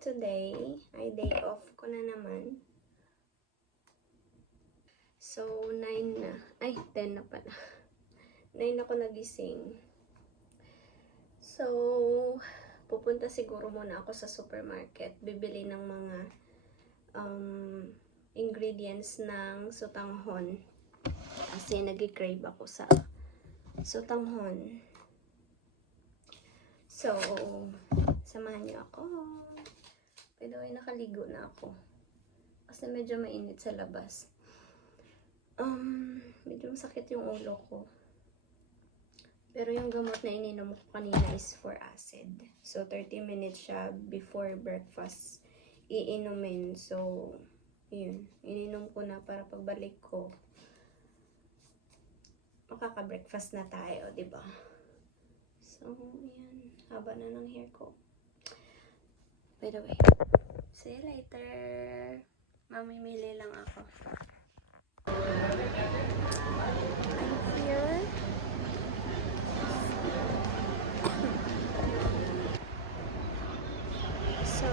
today ay day off ko na naman. So, 9 na. Ay, 10 na pala. 9 ako nagising. So, pupunta siguro muna ako sa supermarket. Bibili ng mga ingredients ng sotanghon. Kasi nag-crave ako sa sotanghon. So, samahan niyo ako. By the way, nakaligo na ako. Kasi medyo mainit sa labas. Medyo masakit yung ulo ko. Pero yung gamot na ininom ko kanina is for acid. So, 30 minutes siya before breakfast iinumin. So, yun. Ininom ko na para pagbalik ko, makaka-breakfast na tayo, diba? So, yan. Haba na ng hair ko. By the way, see you later. Mamimili lang ako. I'm here. So,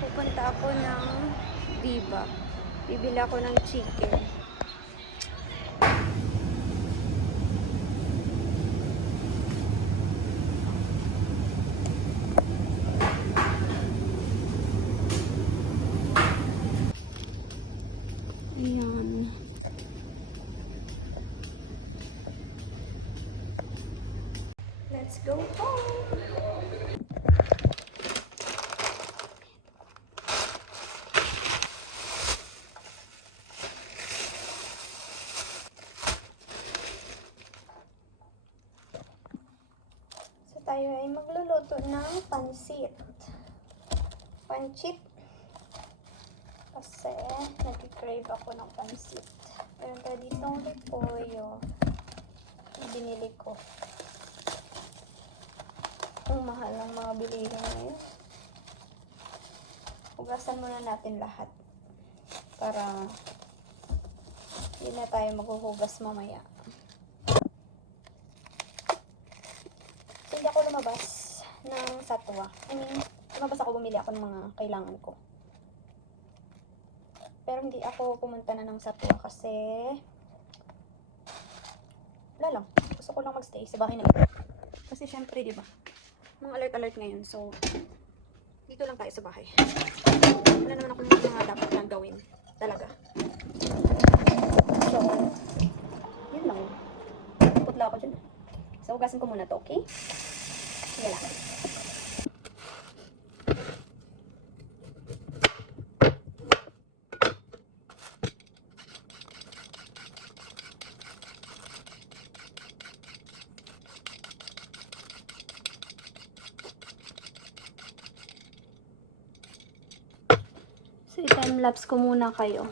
pupunta ako ng Viva. Bibili ako ng chicken. Ayan. Let's go home. So, tayo ay magluluto ng pansit. Pansit. Kasi, nag-crave ako ng pansit. Meron tayo ditong repolyo. Binili ko. Ang mahal ng mga bilihin ngayon. Hugasan muna natin lahat. Para hindi na tayo maghuhugas mamaya. So, hindi ako lumabas ng Satwa. I mean, lumabas ako, bumili ako ng mga kailangan ko. Pero hindi ako pumunta na ng Satwa kasi wala lang. Gusto ko lang magstay sa bahay na ito. Kasi syempre, di ba? Mga alert-alert ngayon. So, dito lang tayo sa bahay. Wala naman akong mga dapat lang gawin. Talaga. So, yun lang. Putla ako dyan. So, hugasin ko muna to, okay? Sige lang. So, i-time-lapse ko muna kayo.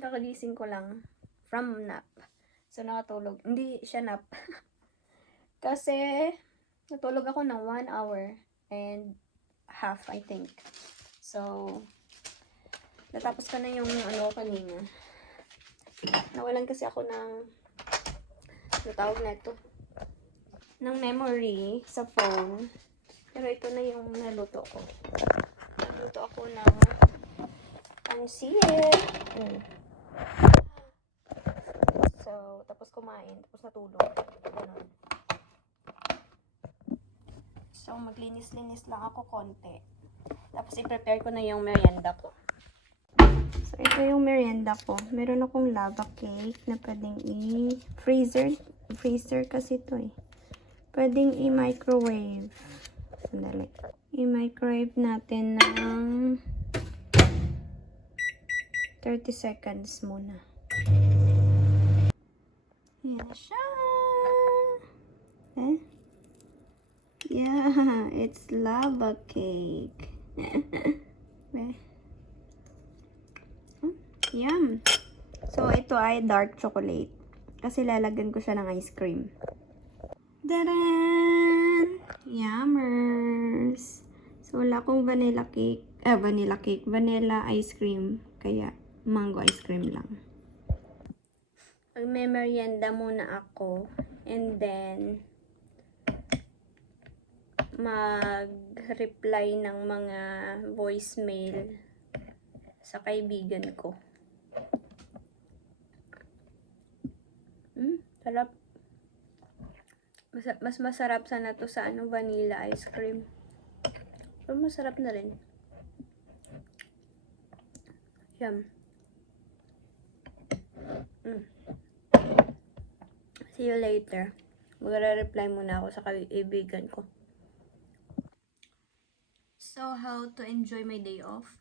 Kakagising ko lang from nap. So, nakatulog. Hindi siya nap. Kasi, natulog ako ng 1 hour and half, I think. So, natapos ko na yung kanina. Nawalan kasi ako ng tawag na ito, ng memory sa phone. Pero ito na yung naluto ko. Naluto ako ng pansit. So, tapos kumain, tapos natulog. Ganun. So, maglinis-linis lang ako konti. Tapos, i-prepare ko na yung merienda ko. So, ito yung merienda ko. Meron akong lava cake na pwedeng i-freezer. Freezer kasi ito eh. Pwedeng i-microwave. Sandali. I-microwave natin ng 30 seconds muna. Yan siya. Yeah, it's lava cake. Eh. Yum! So, ito ay dark chocolate. Kasi lalagyan ko siya ng ice cream. Daran! Yummers! So, wala akong vanilla ice cream. Kaya, mango ice cream lang. Magme-merienda muna ako. And then, mag-reply ng mga voicemail sa kaibigan ko. Sarap. Mas masarap sana to sa vanilla ice cream. Pero masarap na rin. Yum. See you later. Magre-reply muna ako sa kaibigan ko. So, how to enjoy my day off?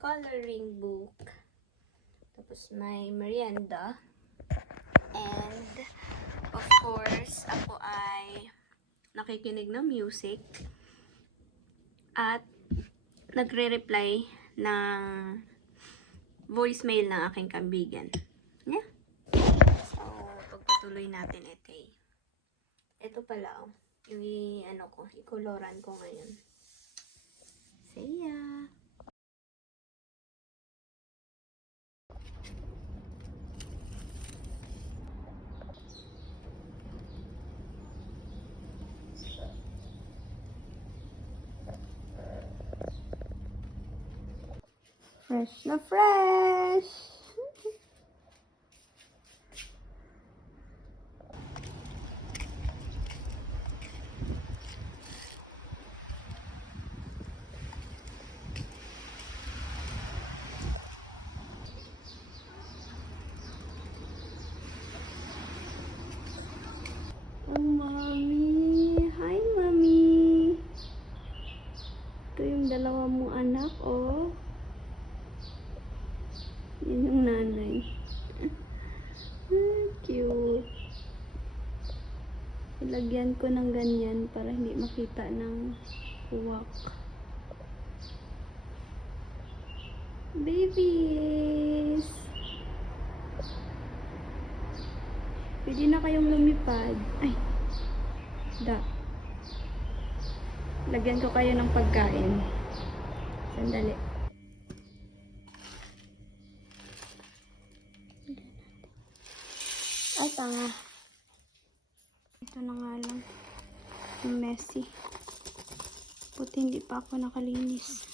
Coloring book. Tapos may merienda. And, of course, ako ay nakikinig ng music. At, nagre-reply ng voicemail ng aking kaibigan. Yeah. So, pagpatuloy natin ito pala, yung ikoloran ko ngayon. See ya! Fresh na fresh! Mami! Hi, Mami! Ito yung dalawa mong anak, oh. Yan yung nanay. Cute. Ilagyan ko ng ganyan para hindi makita ng uwak. Babies! Pwede na kayong lumipad. Ay! Lagyan ko kayo ng pagkain. Sandali. Ay, tanga. Ito na nga lang. Messy. Buti hindi pa ako nakalinis.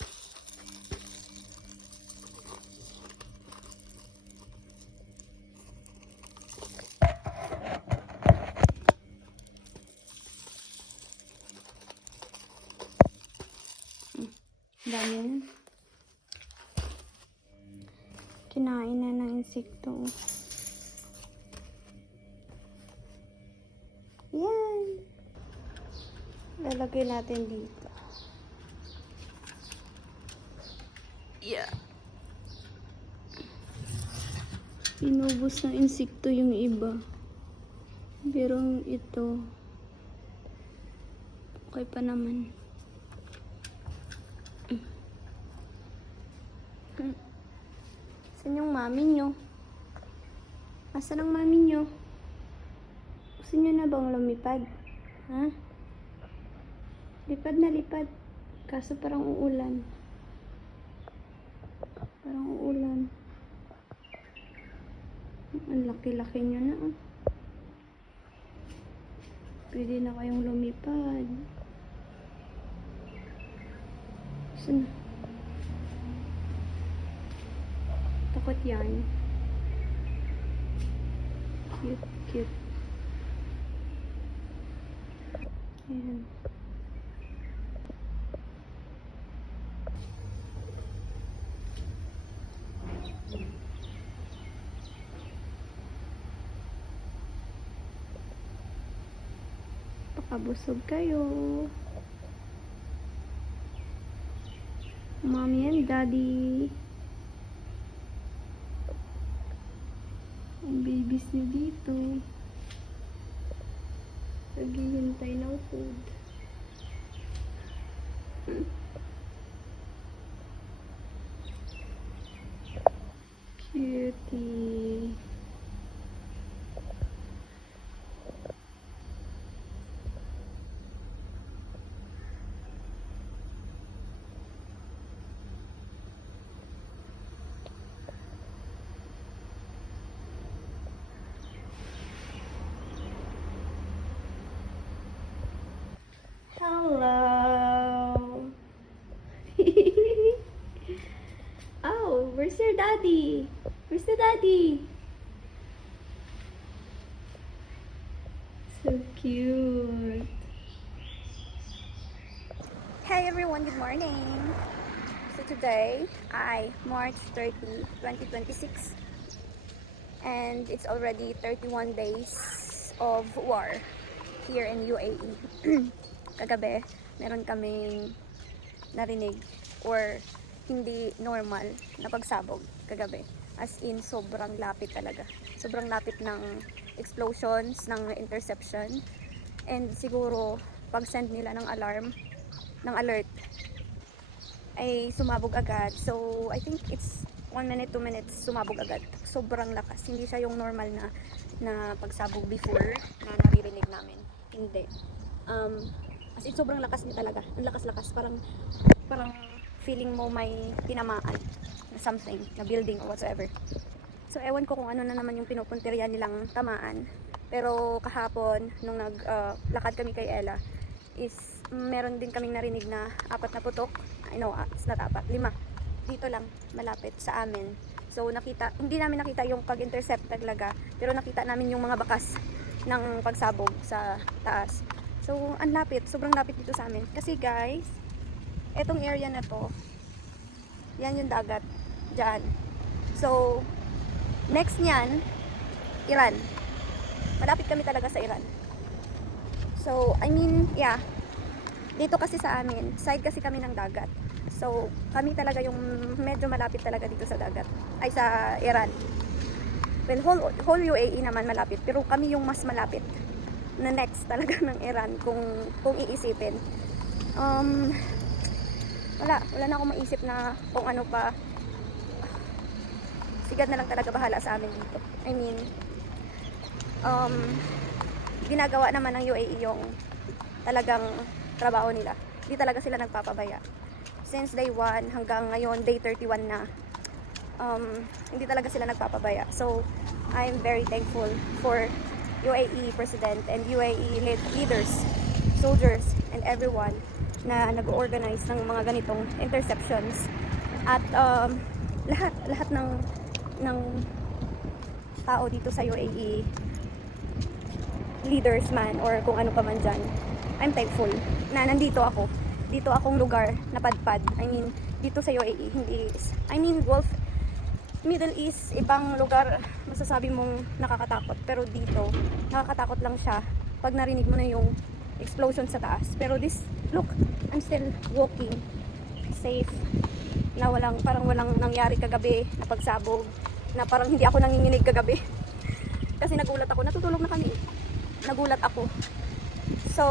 Dami na. Kinain na ng insekto. Yan. Lalagay natin dito. Yeah. Inubos ng insekto yung iba. Pero ito, okay pa naman. Saan yung mami nyo? Asan ang mami nyo? Gusto nyo na bang lumipad? Ha? Lipad na lipad. Kaso parang uulan. Ang laki-laki nyo na. Pwede na kayong lumipad. Saan? Takot yan. Cute. Ayan. Pakabusog kayo. Mommy and Daddy. Ang babies niyo dito. Naghihintay ng food. Cutie. Hello. Oh, where's your daddy? Where's the daddy? So cute. Hi everyone, good morning. So today ay March 30, 2026 and it's already 31 days of war here in UAE. Kagabi, meron kaming narinig or hindi normal na pagsabog kagabi. As in, sobrang lapit talaga. Sobrang lapit ng explosions, ng interception. And siguro, pag-send nila ng alarm, ng alert, ay sumabog agad. So, I think it's 1 minute, 2 minutes, sumabog agad. Sobrang lakas. Hindi siya yung normal na pagsabog before na naririnig namin. Hindi. As in, sobrang lakas niya talaga. Ang lakas-lakas. Parang feeling mo may tinamaan na something, na building or whatsoever. So, ewan ko kung ano na naman yung pinupuntirya nilang tamaan. Pero kahapon, nung naglakad kami kay Ella, is meron din kaming narinig na 4 na putok. I know, it's not 4, 5. Dito lang, malapit sa amin. So, hindi namin nakita yung pag-intercept talaga. Pero nakita namin yung mga bakas ng pagsabog sa taas. So, ang lapit, sobrang lapit dito sa amin. Kasi guys, etong area na to, yan yung dagat, dyan. So, next nyan, Iran. Malapit kami talaga sa Iran. So, I mean, yeah. Dito kasi sa amin, side kasi kami ng dagat. So, kami talaga yung medyo malapit talaga dito sa dagat. Ay, sa Iran. Well, whole UAE naman malapit. Pero kami yung mas malapit na next talaga ng Iran kung iisipin. Wala na akong maisip na kung ano pa. Sigad na lang talaga bahala sa amin dito. I mean, ginagawa naman ng UAE yung talagang trabaho nila. Hindi talaga sila nagpapabaya. Since day 1 hanggang ngayon, day 31 na, hindi talaga sila nagpapabaya. So, I'm very thankful for UAE President and UAE leaders, soldiers, and everyone na nag-organize ng mga ganitong interceptions. At lahat ng tao dito sa UAE, leaders man or kung ano pa man dyan, I'm thankful na nandito ako. Dito akong lugar na padpad. I mean, dito sa UAE, Gulf, Middle East, ibang lugar, masasabi mong nakakatakot. Pero dito, nakakatakot lang siya pag narinig mo na yung explosion sa taas. Pero look, I'm still walking, safe, na parang walang nangyari kagabi na pagsabog, na parang hindi ako nanginginig kagabi. Kasi nagulat ako, natutulog na kami. Nagulat ako. So,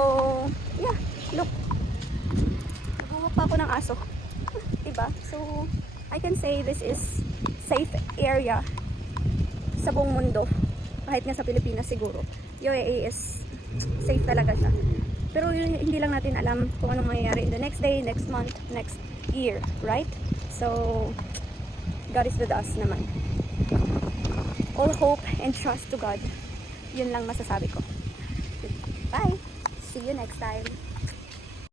yeah, look. Naghuwak pa ako ng aso. Diba? So, I can say this is safe area sa buong mundo. Kahit nga sa Pilipinas siguro. UAE is safe talaga siya. Pero hindi lang natin alam kung anong mangyayari in the next day, next month, next year. Right? So, God is with us naman. All hope and trust to God. Yun lang masasabi ko. Bye! See you next time.